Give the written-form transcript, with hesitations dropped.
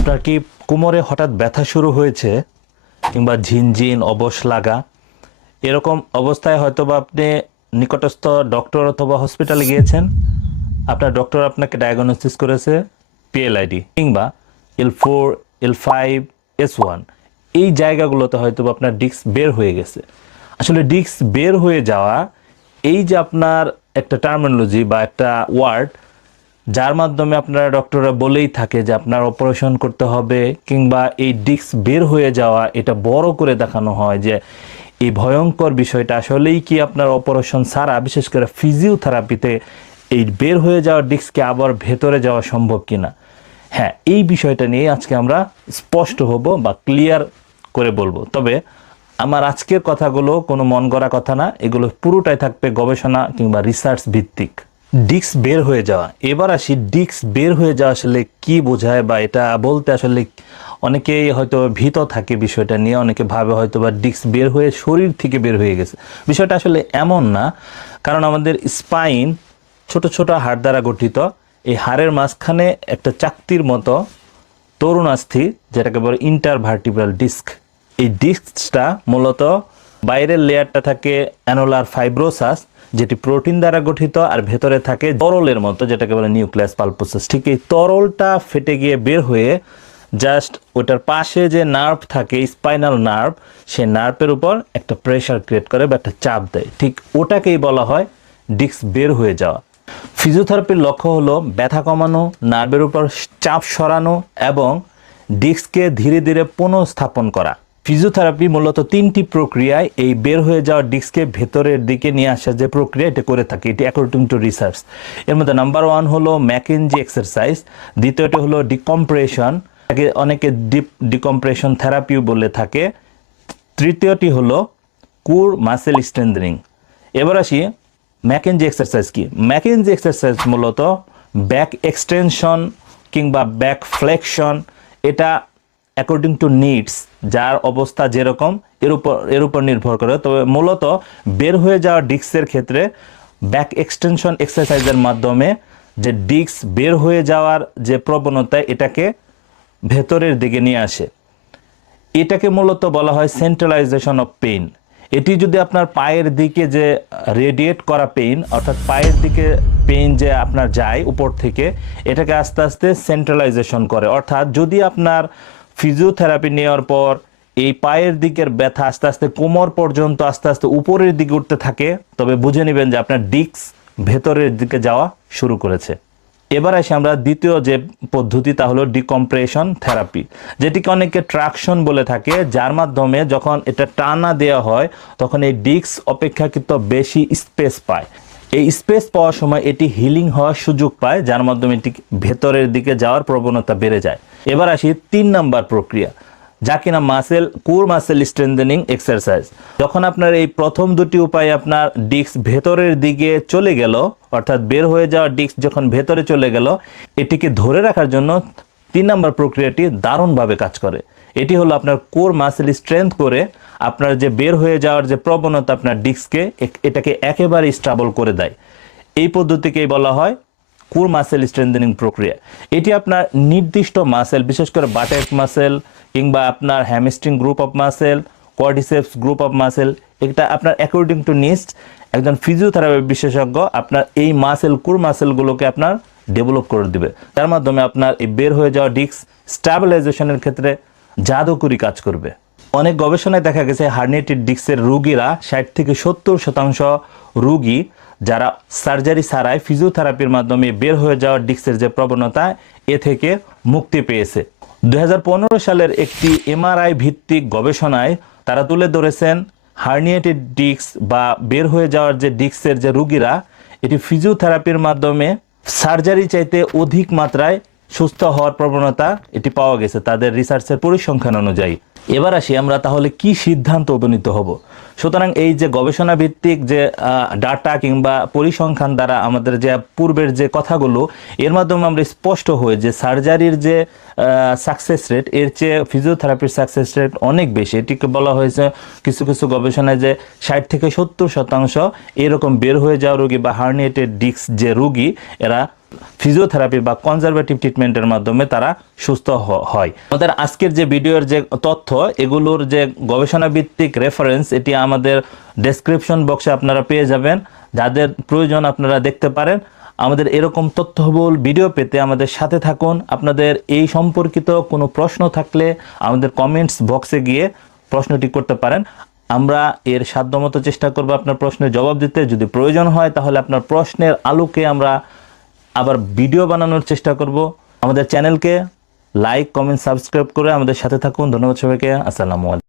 আপনার কি কোমরে হঠাৎ ব্যথা শুরু হয়েছে কিংবা ঝিনঝিন অবশ লাগা এরকম অবস্থায় হয়তোবা আপনি নিকটস্থ ডক্টর অথবা হসপিটালে গিয়েছেন। আপনার ডক্টর আপনাকে ডায়াগনোসিস করেছে পিএলআইডি কিংবা L4 L5 S1 এই জায়গাগুলোতে হয়তোবা আপনার ডিস্ক বের হয়ে গেছে। আসলে ডিস্ক বের হয়ে যাওয়া এই যে আপনার একটা টার্মিনোলজি বা একটা ওয়ার্ড যার মাধ্যমে আপনারা ডক্টররা বলেই থাকে যে আপনার অপারেশন করতে হবে কিংবা এই ডিস্ক বের হয়ে যাওয়া এটা বড় করে দেখানো হয় যে এই ভয়ঙ্কর বিষয়টা আসলেই কি আপনার অপারেশন ছাড়া বিশেষ করে ফিজিওথেরাপিতে এই বের হয়ে যাওয়া ডিস্ককে আবার ভেতরে যাওয়া সম্ভব কিনা। হ্যাঁ, এই বিষয়টা নিয়ে আজকে আমরা স্পষ্ট হব বা ক্লিয়ার করে বলবো। তবে আমার আজকের কথাগুলো কোনো মন গড়া কথা না, এগুলো পুরোটাই থাকবে গবেষণা কিংবা রিসার্চ ভিত্তিক। ডিস্ক বের হয়ে যাওয়া, এবার আসি ডিস্ক বের হয়ে যাওয়া আসলে কি বোঝায় বা এটা বলতে আসলে অনেকেই হয়তো ভীত থাকে বিষয়টা নিয়ে। অনেকে ভাবে হয়তো বা ডিস্ক বের হয়ে শরীর থেকে বের হয়ে গেছে। বিষয়টা আসলে এমন না, কারণ আমাদের স্পাইন ছোট ছোট হাড় দ্বারা গঠিত। এই হাড়ের মাঝখানে একটা চাকতির মতো তরুণাস্থি যেটাকে বলে ইন্টারভার্টিব্রাল ডিস্ক। এই ডিস্কটা মূলত বাইরের লেয়ারটা থাকে অ্যানুলার ফাইব্রোসাস যেটি প্রোটিন দ্বারা গঠিত, আর ভেতরে থাকে তরলের মতো যেটাকে বলে নিউক্লিয়াস পালপোসাস। ঠিক এই তরলটা ফেটে গিয়ে বের হয়ে জাস্ট ওটার পাশে যে নার্ভ থাকে স্পাইনাল নার্ভ, সেই নার্ভের উপর একটা প্রেশার ক্রিয়েট করে বা একটা চাপ দেয়। ঠিক ওটাকেই বলা হয় ডিস্ক বের হয়ে যাওয়া। ফিজিওথেরাপির লক্ষ্য হলো ব্যথা কমানো, নার্ভের উপর চাপ সরানো এবং ডিস্ককে ধীরে ধীরে পুনঃস্থাপন করা। ফিজিওথেরাপি মূলত তিনটি প্রক্রিয়ায় এই বের হয়ে যাওয়া ডিস্ককে ভেতরের দিকে নিয়ে আসার যে প্রক্রিয়া এটা করে থাকে, এটি অ্যাকর্ডিং টু রিসার্চ। এর মধ্যে নাম্বার 1 হলো ম্যাকেনজি এক্সারসাইজ, দ্বিতীয়টি হলো ডিকম্প্রেশন, অনেকে ডিকম্প্রেশন থেরাপিও বলে থাকে, তৃতীয়টি হলো কোর মাসেল স্ট্রেংথেনিং। এবার আসি ম্যাকেনজি এক্সারসাইজ কি। ম্যাকেনজি এক্সারসাইজ মূলত ব্যাক এক্সটেনশন কিংবা ব্যাক ফ্লেকশন, এটা অ্যাকর্ডিং টু নিডস, যার অবস্থা যেরকম এর উপর নির্ভর করে। তবে মূলত বের হয়ে যাওয়া ডিস্কের ক্ষেত্রে ব্যাক এক্সটেনশন এক্সারসাইজের মাধ্যমে যে ডিস্ক বের হয়ে যাওয়ার যে প্রবণতা এটাকে ভেতরের দিকে নিয়ে আসে। এটাকে মূলত বলা হয় সেন্ট্রালাইজেশন অফ পেইন। এটি যদি আপনার পায়ের দিকে যে রেডিয়েট করা পেইন, অর্থাৎ পায়ের দিকে পেইন যে আপনার যায় উপর থেকে, এটাকে আস্তে আস্তে সেন্ট্রালাইজেশন করে। অর্থাৎ যদি আপনার ফিজিওথেরাপি নেওয়ার পর এই পায়ের দিকের ব্যথা আস্তে আস্তে কোমর পর্যন্ত আস্তে আস্তে উপরের দিকে উঠতে থাকে, তবে বুঝে নেবেন যে আপনার ডিস্ক ভেতরের দিকে যাওয়া শুরু করেছে। এবার আসি আমরা দ্বিতীয় যে পদ্ধতি, তা হলো ডিকম্প্রেশন থেরাপি, যেটিকে অনেকে ট্রাকশন বলে থাকে, যার মাধ্যমে যখন এটা টানা দেওয়া হয় তখন এই ডিস্ক অপেক্ষাকৃত বেশি স্পেস পায়। এই স্পেস পাওয়ার সময় এটি হিলিং হওয়ার সুযোগ পায়, যার মাধ্যমে এটি ভেতরের দিকে যাওয়ার প্রবণতা বেড়ে যায়। এবার আসি 3 নাম্বার প্রক্রিয়া, যা কিনা কোর মাসেল স্ট্রেংথেনিং এক্সারসাইজ। যখন আপনার এই প্রথম দুটি উপায়ে আপনার ডিস্ক ভেতরের দিকে চলে গেল, অর্থাৎ বের হয়ে যাওয়া ডিস্ক যখন ভেতরে চলে গেল, এটিকে ধরে রাখার জন্য 3 নাম্বার প্রক্রিয়াটি দারুণভাবে কাজ করে। এটি হলো আপনার কোর মাসেল স্ট্রেংথ করে আপনার যে বের হয়ে যাওয়ার যে প্রবণতা আপনার ডিস্ককে এটাকে একেবারে স্টেবল করে দেয়। এই পদ্ধতিকেই বলা হয় কোর মাসেল স্ট্রেংথেনিং প্রক্রিয়া। এটি আপনার নির্দিষ্ট মাসেল, বিশেষ করে বাটেক মাসেল কিংবা আপনার hamstring group of muscle, quadriceps group of muscle, এটা আপনার অ্যাকর্ডিং টু নিডস একজন ফিজিওথেরাপি বিশেষজ্ঞ আপনার এই কোর মাসেলগুলোকে আপনার ডেভেলপ করে দিবে। তার মাধ্যমে আপনার এই বের হয়ে যাওয়া ডিস্ক স্ট্যাবিলাইজেশনের ক্ষেত্রে জাদুকরি কাজ করবে। অনেক গবেষণায় দেখা গেছে হার্নিয়েটেড ডিস্কের রোগীরা 60 থেকে 70% রোগী যারা সার্জারি ছাড়াই ফিজিওথেরাপির মাধ্যমে বের হয়ে যাওয়া ডিস্কের যে প্রবণতা এ থেকে মুক্তি পেয়েছে। 2015 সালের একটি এমআরআই ভিত্তিক গবেষণায় তারা তুলে ধরেছেন হার্নিয়েটেড ডিস্ক বা বের হয়ে যাওয়ার যে ডিস্কের যে রোগীরা, এটি ফিজিওথেরাপির মাধ্যমে সার্জারি চাইতে অধিক মাত্রায় সুস্থ হওয়ার প্রবণতা এটি পাওয়া গেছে তাদের রিসার্চের পরিসংখ্যান অনুযায়ী। এবার আসি আমরা তাহলে কি সিদ্ধান্ত উপনীত হব। সুতরাং এই যে গবেষণা ভিত্তিক যে ডাটা কিংবা পরিসংখ্যান দ্বারা আমাদের যে পূর্বের যে কথাগুলো, এর মাধ্যমে আমরা স্পষ্ট হই যে সার্জারির যে সাকসেস রেট এর চেয়ে ফিজিওথেরাপির সাকসেস রেট অনেক বেশি। এটিকে বলা হয়েছে কিছু কিছু গবেষণায় যে 60 থেকে 70% এরকম বের হয়ে যাওয়া রোগী বা হার্নিয়েটেড ডিস্ক যে রোগী, এরা ফিজিওথেরাপি বা কনজারভেটিভ ট্রিটমেন্টের মাধ্যমে তারা সুস্থ হয়। আমাদের আজকের যে ভিডিওর যে তথ্য, এগুলোর যে গবেষণা ভিত্তিক রেফারেন্স, এটি আমাদের ডেসক্রিপশন বক্সে আপনারা পেয়ে যাবেন। যাদের প্রয়োজন আপনারা দেখতে পারেন। আমাদের এরকম তথ্যবহুল ভিডিও পেতে আমাদের সাথে থাকুন। আপনাদের এই সম্পর্কিত কোনো প্রশ্ন থাকলে আমাদের কমেন্টস বক্সে গিয়ে প্রশ্নটি করতে পারেন। আমরা এর সাধ্যমতো চেষ্টা করব আপনার প্রশ্নের জবাব দিতে। যদি প্রয়োজন হয় তাহলে আপনার প্রশ্নের আলোকে আমরা আবার ভিডিও বানানোর চেষ্টা করব। আমাদের চ্যানেলকে লাইক, কমেন্ট, সাবস্ক্রাইব করে আমাদের সাথে থাকুন। ধন্যবাদ সবাইকে। আসসালামু আলাইকুম।